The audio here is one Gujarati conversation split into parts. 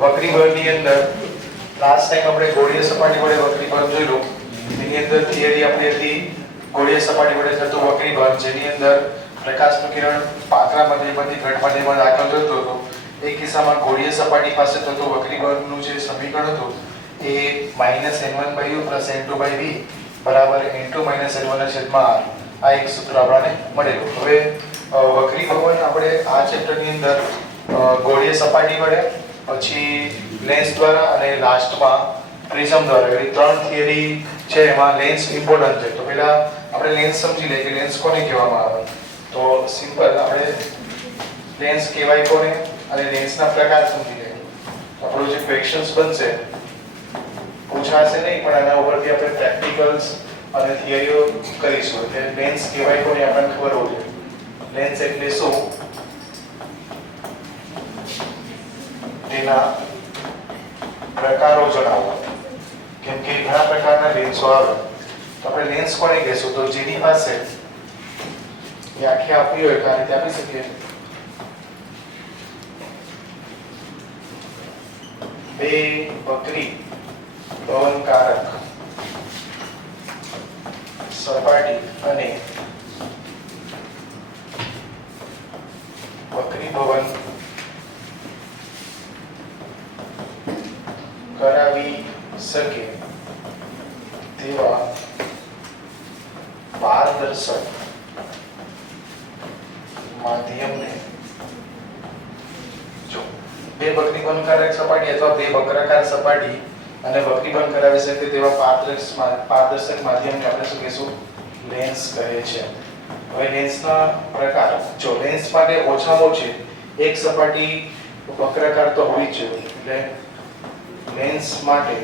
વક્રીબળની અંદર લાસ્ટ ટાઈમ આપણે ગોળીય સપાટી વડે વક્રીબળ જોયું. એની અંદર થિયરી આપણી હતી ગોળીય સપાટી વડે થતું વક્રીબળ, જેની અંદર પ્રકાશનું કિરણ પાતળા મધ્યમાંથી ઘટ મધ્યમાં દાખલ થતો હતો. એ કિસ્સામાં ગોળીય સપાટી પાસે થતું વક્રીબળનું જે સમીકરણ હતું એ -n1/u + n2/v બરાબર n2 - n1/r. આ એક સૂત્ર આપણને મળેલું. હવે વક્રીભવન આપણે આ ચેપ્ટરની અંદર ગોળીય સપાટી વડે, પછી લેન્સ દ્વારા અને લાસ્ટમાં પ્રિઝમ દ્વારા, એવી ત્રણ થિયરી છે. એમાં લેન્સ ઇમ્પોર્ટન્ટ છે. તો પહેલા આપણે લેન્સ સમજી લઈએ કે લેન્સ કોને કહેવામાં આવે. તો સિમ્પલ આપણે લેન્સ કહેવાય કોને અને લેન્સના પ્રકાર સમજી લઈએ. આપણું જે ક્વેશ્ચન્સ બનશે પૂછાશે નહીં, પણ આના ઉપરથી આપણે પ્રેક્ટિકલ્સ અને થિયરીઓ કરીશું. એટલે લેન્સ કહેવાય કોને આપણને ખબર હોવી જોઈએ. લેન્સ એટલે શું, તેના પ્રકારો જણાવો. કેમ કે ઘણા પ્રકારના લેન્સો આવે. તો આપણે લેન્સ કોને કહેશું, તો જેની પાસે વ્યાખ્યા આપવી હોય તો આ રીતે આપી શકીએ. બે વક્રી ભવનકારક સપાટી અને વક્રીભવન કરાવી શકે તેવા પારદર્શક માધ્યમને, જો બે વક્રીભવનકારક સપાટી અથવા બે વક્રાકાર સપાટી અને વક્રીભવન કરાવી શકે તેવા પારદર્શક માધ્યમને આપણે શું કહીશું, લેન્સ કહે છે. હવે લેન્સના પ્રકાર, જો લેન્સ માટે ઓછામાં ઓછી એક સપાટી વક્રાકાર તો હોવી જ જોઈએ. એટલે લેન્સ માટે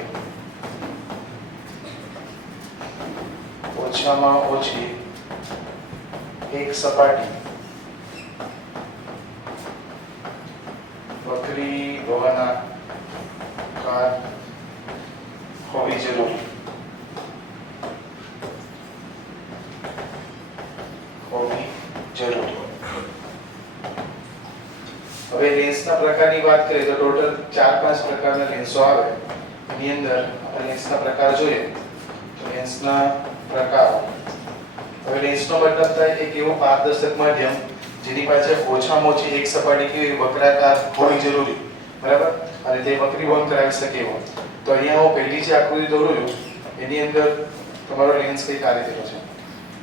ઓછામાં ઓછી એક સપાટી વક્રીભવનાકાર હોવી જરૂરી. હવે લેન્સના પ્રકારની વાત કરીએ તો ટોટલ 4-5 પ્રકારના લેન્સો આવે. એની અંદર આપણે લેન્સના પ્રકાર જોઈએ તો લેન્સના પ્રકારો. હવે લેન્સનો મતલબ થાય એક એવું પારદર્શક માધ્યમ જેની પાસે ઓછામાં ઓછી એક સપાટી કેવી વક્રાકાર હોવી જરૂરી, બરાબર, અને તે વક્રીભવન કરાવી શકે એવો. તો અહીંયા હું પહેલી જે આકૃતિ દોરું છું એની અંદર તમારો લેન્સ કઈ આ રીતે છે.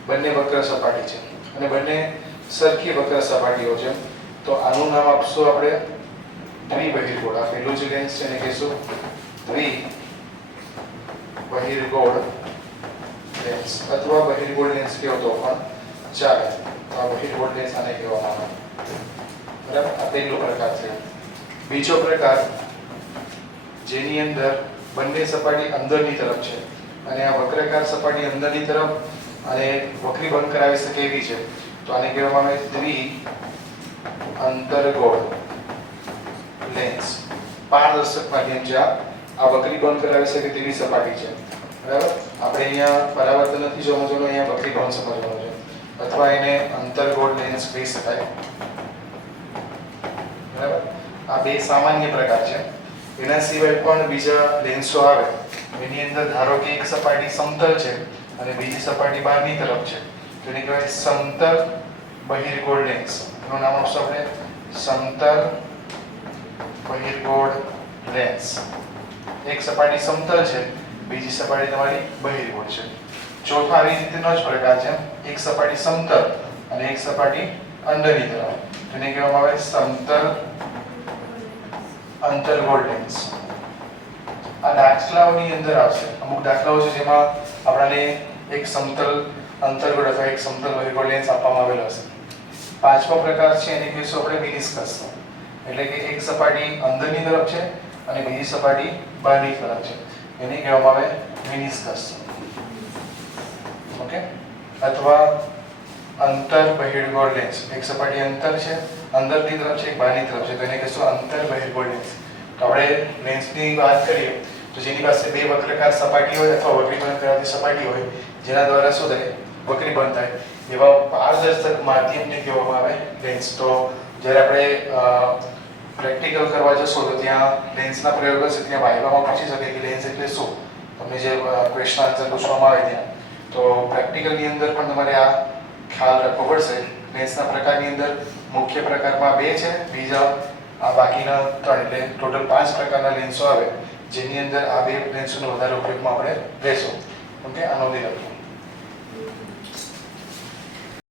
બંને વક્ર સપાટી છે અને બંને સરખી વક્ર સપાટીઓ છે. તો આનું નામ આપશું આપણે દ્વિબહિર્ગોળ. આ પહેલું જે લેન્સ છે એને કહીશું દ્વિબહિર્ગોળ લેન્સ અથવા બહિર્ગોળ લેન્સ કહો તો પણ ચાલે. તો આ બહિર્ગોળ લેન્સ આને કહેવામાં આવે, બરાબર. આ પહેલો પ્રકાર છે. બીજો પ્રકાર જેની અંદર બંને સપાટી અંદરની તરફ છે અને આ વક્રાકાર સપાટી અંદરની તરફ અને વક્રીભવન કરાવી શકે એવી છે, તો આને કહેવામાં આવે દ્વિ અંતર્ગોળ લેન્સ. પારદર્શક માધ્યમ છે આ વક્રીભવન કરાવી શકે તેવી સપાટી છે, બરાબર. આપણે અહીંયા પરાવર્તન નથી સમજવાનું, અહીંયા વક્રીભવન સમજવાનું છે, અથવા એને અંતર્ગોળ લેન્સ કહી શકાય, બરાબર. આ બે સામાન્ય પ્રકાર છે. એના સિવાય પણ બીજા લેન્સો આવે. એની અંદર ધારો કે એક સપાટી સમતલ છે અને બીજી સપાટી બહારની તરફ છે, તો એને કહેવાય સમતલ બહિર્ગોળ લેન્સ. એનું નામ આપશું આપણે સમતલ બહિર્ગોળ લેન્સ. એક સપાટી સમતલ છે, બીજી સપાટી તમારી બહિર્ગોળ છે. ચોથો આવી રીતનો જ પ્રકાર છે, એક સપાટી સમતલ અને એક સપાટી અંદરની તરફ, તેને કહેવામાં આવે સમતલ અંતર્ગોળ લેન્સ. આ દાખલાઓની અંદર આવશે. અમુક દાખલાઓ છે જેમાં આપણને એક સમતલ અંતર્ગોળ અથવા એક સમતલ બહિર્ગોળ લેન્સ આપવામાં આવેલો હશે. પાંચમો પ્રકાર છે એને કહીશું આપણે મેનિસ્કસ. એટલે કે એક સપાટી અંદરની તરફ છે અને બીજી સપાટી બહારની તરફ છે, એને કહેવામાં આવે મેનિસ્કસ. ઓકે. અથવા અંતર બહિર્ગોળ લેન્સ. એક સપાટી અંતર છે, અંદરની તરફ છે, એક બહારની તરફ છે, તો એને કહીશું અંતર બહિર્ગોળ લેન્સ. તો આપણે લેન્સની વાત કરીએ તો જેની પાસે બે વક્રાકાર સપાટી હોય અથવા વક્રીભવન કરાવતી સપાટી હોય જેના દ્વારા શું થાય, વક્રીભવન થાય, એવા પારદર્શક માધ્યમને કહેવામાં આવે લેન્સ. તો જ્યારે આપણે પ્રેક્ટિકલ કરવા જશો તો ત્યાં લેન્સના પ્રયોગ હશે, ત્યાં વાઇવામાં પૂછી શકે કે લેન્સ એટલે શું, તમને જે ક્વેશ્ચન આન્સર પૂછવામાં આવે ત્યાં. તો પ્રેક્ટિકલની અંદર પણ તમારે આ ખ્યાલ રાખવો પડશે. લેન્સના પ્રકારની અંદર મુખ્ય પ્રકારમાં 2 છે, બીજા આ બાકીના 3, એટલે ટોટલ 5 પ્રકારના લેન્સો આવે, જેની અંદર આ 2 લેન્સોનો વધારે ઉપયોગમાં આપણે લેશું. ઓકે, આ નોંધી રાખો.